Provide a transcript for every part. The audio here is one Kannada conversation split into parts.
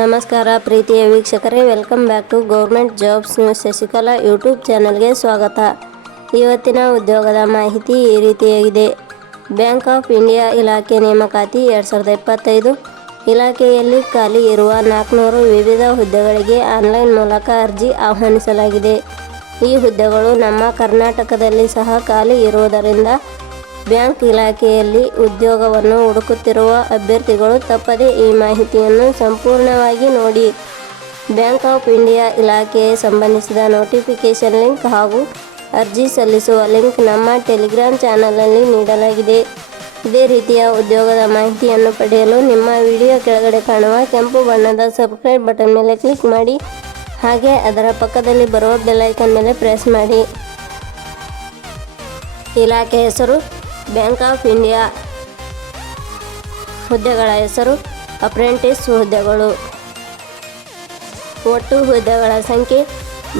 ನಮಸ್ಕಾರ ಪ್ರೀತಿಯ ವೀಕ್ಷಕರೇ welcome back to government jobs news Shashikala YouTube ಚಾನಲ್ಗೆ ಸ್ವಾಗತ. ಇವತ್ತಿನ ಉದ್ಯೋಗದ ಮಾಹಿತಿ ಈ ರೀತಿಯಾಗಿದೆ. ಬ್ಯಾಂಕ್ ಆಫ್ ಇಂಡಿಯಾ ಇಲಾಖೆ ನೇಮಕಾತಿ ಎರಡು ಸಾವಿರದ ಇಪ್ಪತ್ತೈದು. ಇಲಾಖೆಯಲ್ಲಿ ಖಾಲಿ ಇರುವ ನಾಲ್ಕುನೂರು ವಿವಿಧ ಹುದ್ದೆಗಳಿಗೆ ಆನ್ಲೈನ್ ಮೂಲಕ ಅರ್ಜಿ ಆಹ್ವಾನಿಸಲಾಗಿದೆ. ಈ ಹುದ್ದೆಗಳು ನಮ್ಮ ಕರ್ನಾಟಕದಲ್ಲಿ ಸಹ ಖಾಲಿ ಇರುವುದರಿಂದ ಬ್ಯಾಂಕ್ ಇಲಾಖೆಯಲ್ಲಿ ಉದ್ಯೋಗವನ್ನು ಹುಡುಕುತ್ತಿರುವ ಅಭ್ಯರ್ಥಿಗಳು ತಪ್ಪದೇ ಈ ಮಾಹಿತಿಯನ್ನು ಸಂಪೂರ್ಣವಾಗಿ ನೋಡಿ. ಬ್ಯಾಂಕ್ ಆಫ್ ಇಂಡಿಯಾ ಇಲಾಖೆಗೆ ಸಂಬಂಧಿಸಿದ ನೋಟಿಫಿಕೇಷನ್ ಲಿಂಕ್ ಹಾಗೂ ಅರ್ಜಿ ಸಲ್ಲಿಸುವ ಲಿಂಕ್ ನಮ್ಮ ಟೆಲಿಗ್ರಾಮ್ ಚಾನಲಲ್ಲಿ ನೀಡಲಾಗಿದೆ. ಇದೇ ರೀತಿಯ ಉದ್ಯೋಗದ ಮಾಹಿತಿಯನ್ನು ಪಡೆಯಲು ನಿಮ್ಮ ವಿಡಿಯೋ ಕೆಳಗಡೆ ಕಾಣುವ ಕೆಂಪು ಬಣ್ಣದ ಸಬ್ಸ್ಕ್ರೈಬ್ ಬಟನ್ ಮೇಲೆ ಕ್ಲಿಕ್ ಮಾಡಿ, ಹಾಗೆ ಅದರ ಪಕ್ಕದಲ್ಲಿ ಬರುವ ಬೆಲ್ಲೈಕನ್ ಮೇಲೆ ಪ್ರೆಸ್ ಮಾಡಿ. ಇಲಾಖೆ ಹೆಸರು ಬ್ಯಾಂಕ್ ಆಫ್ ಇಂಡಿಯಾ ಹುದ್ದೆಗಳ ಹೆಸರು, ಅಪ್ರೆಂಟಿಸ್ ಹುದ್ದೆಗಳು. ಒಟ್ಟು ಹುದ್ದೆಗಳ ಸಂಖ್ಯೆ,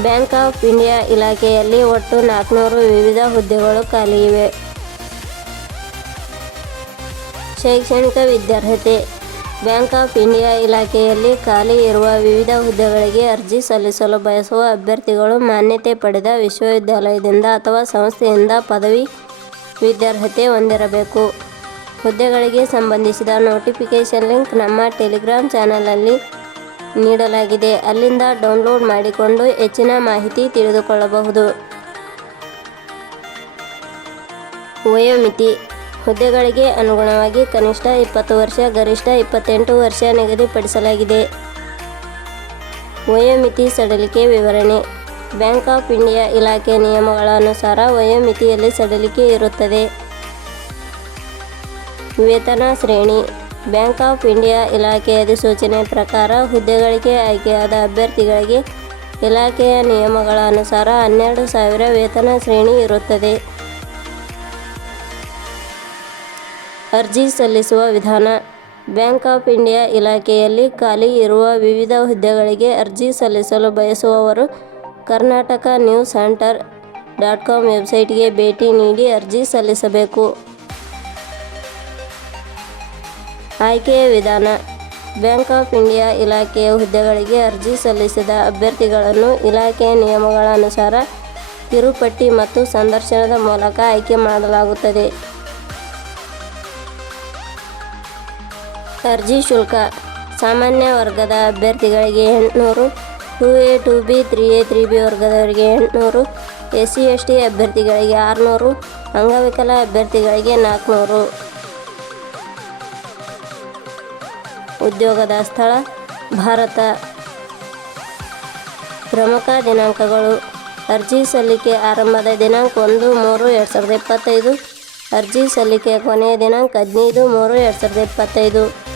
ಬ್ಯಾಂಕ್ ಆಫ್ ಇಂಡಿಯಾ ಇಲಾಖೆಯಲ್ಲಿ ಒಟ್ಟು ನಾಲ್ಕುನೂರು ವಿವಿಧ ಹುದ್ದೆಗಳು ಖಾಲಿ ಇವೆ. ಶೈಕ್ಷಣಿಕ ವಿದ್ಯಾರ್ಹತೆ, ಬ್ಯಾಂಕ್ ಆಫ್ ಇಂಡಿಯಾ ಇಲಾಖೆಯಲ್ಲಿ ಖಾಲಿ ಇರುವ ವಿವಿಧ ಹುದ್ದೆಗಳಿಗೆ ಅರ್ಜಿ ಸಲ್ಲಿಸಲು ಬಯಸುವ ಅಭ್ಯರ್ಥಿಗಳು ಮಾನ್ಯತೆ ಪಡೆದ ವಿಶ್ವವಿದ್ಯಾಲಯದಿಂದ ಅಥವಾ ಸಂಸ್ಥೆಯಿಂದ ಪದವಿ ವಿದ್ಯಾರ್ಹತೆ ಹೊಂದಿರಬೇಕು. ಹುದ್ದೆಗಳಿಗೆ ಸಂಬಂಧಿಸಿದ ನೋಟಿಫಿಕೇಷನ್ ಲಿಂಕ್ ನಮ್ಮ ಟೆಲಿಗ್ರಾಮ್ ಚಾನಲಲ್ಲಿ ನೀಡಲಾಗಿದೆ. ಅಲ್ಲಿಂದ ಡೌನ್ಲೋಡ್ ಮಾಡಿಕೊಂಡು ಹೆಚ್ಚಿನ ಮಾಹಿತಿ ತಿಳಿದುಕೊಳ್ಳಬಹುದು. ವಯೋಮಿತಿ. ಹುದ್ದೆಗಳಿಗೆ ಅನುಗುಣವಾಗಿ ಕನಿಷ್ಠ ಇಪ್ಪತ್ತು ವರ್ಷ, ಗರಿಷ್ಠ ಇಪ್ಪತ್ತೆಂಟು ವರ್ಷ ನಿಗದಿಪಡಿಸಲಾಗಿದೆ. ವಯೋಮಿತಿ ಸಡಲಿಕೆ ವಿವರಣೆ. ಬ್ಯಾಂಕ್ ಆಫ್ ಇಂಡಿಯಾ ಇಲಾಖೆ ನಿಯಮಗಳ ಅನುಸಾರ ವಯೋಮಿತಿಯಲ್ಲಿ ಸಡಿಲಿಕೆ ಇರುತ್ತದೆ. ವೇತನ ಶ್ರೇಣಿ, ಬ್ಯಾಂಕ್ ಆಫ್ ಇಂಡಿಯಾ ಇಲಾಖೆ ಅಧಿಸೂಚನೆ ಪ್ರಕಾರ ಹುದ್ದೆಗಳಿಗೆ ಆಯ್ಕೆಯಾದ ಅಭ್ಯರ್ಥಿಗಳಿಗೆ ಇಲಾಖೆಯ ನಿಯಮಗಳ ಅನುಸಾರ ಹನ್ನೆರಡು ಸಾವಿರ ವೇತನ ಶ್ರೇಣಿ ಇರುತ್ತದೆ. ಅರ್ಜಿ ಸಲ್ಲಿಸುವ ವಿಧಾನ, ಬ್ಯಾಂಕ್ ಆಫ್ ಇಂಡಿಯಾ ಇಲಾಖೆಯಲ್ಲಿ ಖಾಲಿ ಇರುವ ವಿವಿಧ ಹುದ್ದೆಗಳಿಗೆ ಅರ್ಜಿ ಸಲ್ಲಿಸಲು ಬಯಸುವವರು Karnataka news centre dot com ವೆಬ್ಸೈಟ್ಗೆ ಭೇಟಿ ನೀಡಿ ಅರ್ಜಿ ಸಲ್ಲಿಸಬೇಕು. ಆಯ್ಕೆಯ ವಿಧಾನ. ಬ್ಯಾಂಕ್ ಆಫ್ ಇಂಡಿಯಾ ಇಲಾಖೆಯ ಹುದ್ದೆಗಳಿಗೆ ಅರ್ಜಿ ಸಲ್ಲಿಸಿದ ಅಭ್ಯರ್ಥಿಗಳನ್ನು ಇಲಾಖೆಯ ನಿಯಮಗಳ ಅನುಸಾರ ಕಿರುಪಟ್ಟಿ ಮತ್ತು ಸಂದರ್ಶನದ ಮೂಲಕ ಆಯ್ಕೆ ಮಾಡಲಾಗುತ್ತದೆ. ಅರ್ಜಿ ಶುಲ್ಕ. ಸಾಮಾನ್ಯ ವರ್ಗದ ಅಭ್ಯರ್ಥಿಗಳಿಗೆ ಎಂಟುನೂರು two A two B, three A, three B ವರ್ಗದವರಿಗೆ ಎಂಟುನೂರು ಎಸ್ ಸಿ ಎಸ್ ಟಿ ಅಭ್ಯರ್ಥಿಗಳಿಗೆ ಆರುನೂರು, ಅಂಗವಿಕಲ ಅಭ್ಯರ್ಥಿಗಳಿಗೆ ನಾಲ್ಕುನೂರು. ಉದ್ಯೋಗದ ಸ್ಥಳ, ಭಾರತ. ಪ್ರಮುಖ ದಿನಾಂಕಗಳು. ಅರ್ಜಿ ಸಲ್ಲಿಕೆ ಆರಂಭದ ದಿನಾಂಕ ಒಂದು, ಮೂರು, ಎರಡು ಸಾವಿರದ ಇಪ್ಪತ್ತೈದು. ಅರ್ಜಿ ಸಲ್ಲಿಕೆ ಕೊನೆಯ ದಿನಾಂಕ ಹದಿನೈದು, ಮೂರು, ಎರಡು ಸಾವಿರದ ಇಪ್ಪತ್ತೈದು.